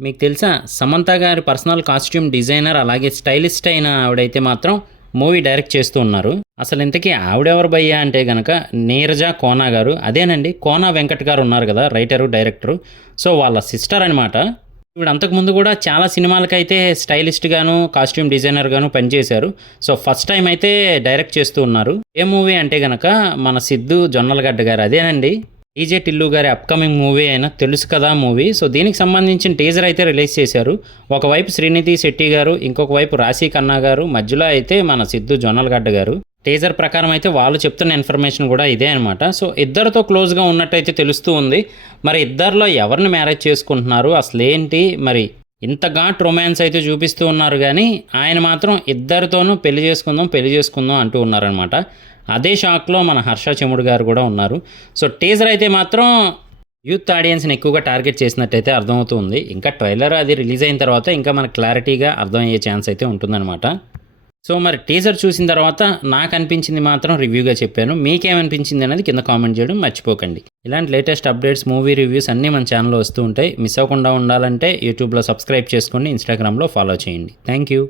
మీకు తెలుసా సమంత గారి పర్సనల్ కాస్ట్యూమ్ డిజైనర్ అలాగే స్టైలిస్ట్ అయిన ఆవిడైతే మాత్రం మూవీ డైరెక్ట్ చేస్తూ ఉన్నారు. అసలు ఇంతకీ ఆవిడెవరు భయ్యా అంటే గనక నీరజ కోనా గారు. అదేనండి, కోనా వెంకట్ గారు ఉన్నారు కదా, రైటరు డైరెక్టరు. సో వాళ్ళ సిస్టర్ అనమాట. ఈవిడ అంతకుముందు కూడా చాలా సినిమాలకైతే స్టైలిస్ట్గాను కాస్ట్యూమ్ డిజైనర్గాను పనిచేశారు. సో ఫస్ట్ టైం అయితే డైరెక్ట్ చేస్తూ ఉన్నారు. ఏ మూవీ అంటే గనక మన సిద్ధు జొన్నలగడ్డ గారు, అదేనండి డీజే టిల్లు గారి అప్కమింగ్ మూవీ అయినా తెలుసు కదా మూవీ. సో దీనికి సంబంధించిన టీజర్ అయితే రిలీజ్ చేశారు. ఒకవైపు శ్రీనిధి శెట్టి గారు, ఇంకొక వైపు రాశీ ఖన్నా గారు, మధ్యలో అయితే మన సిద్ధు జొన్నలగడ్డ గారు. టీజర్ ప్రకారం అయితే వాళ్ళు చెప్తున్న ఇన్ఫర్మేషన్ కూడా ఇదే అనమాట. సో ఇద్దరితో క్లోజ్గా ఉన్నట్టయితే తెలుస్తూ ఉంది. మరి ఇద్దరిలో ఎవరిని మ్యారేజ్ చేసుకుంటున్నారు, అసలు ఏంటి, మరి ఇంత ఘాట్ రొమాన్స్ అయితే చూపిస్తూ ఉన్నారు. కానీ ఆయన మాత్రం ఇద్దరితోనూ పెళ్లి చేసుకుందాం అంటూ ఉన్నారనమాట. అదే షాక్లో మన హర్ష చెముడు గారు కూడా ఉన్నారు. సో టీజర్ అయితే మాత్రం యూత్ ఆడియన్స్ని ఎక్కువగా టార్గెట్ చేసినట్టయితే అర్థమవుతుంది. ఇంకా ట్రైలర్ అది రిలీజ్ అయిన తర్వాత ఇంకా మనకు క్లారిటీగా అర్థమయ్యే ఛాన్స్ అయితే ఉంటుందన్నమాట. సో మరి టీజర్ చూసిన తర్వాత నాకు అనిపించింది మాత్రం రివ్యూగా చెప్పాను. మీకేమనిపించింది అనేది కింద కామెంట్ చేయడం మర్చిపోకండి. ఇలాంటి లేటెస్ట్ అప్డేట్స్, మూవీ రివ్యూస్ అన్నీ మన ఛానల్లో వస్తూ ఉంటాయి. మిస్ అవ్వకుండా ఉండాలంటే యూట్యూబ్లో సబ్స్క్రైబ్ చేసుకోండి, ఇన్స్టాగ్రామ్లో ఫాలో చేయండి. Thank you.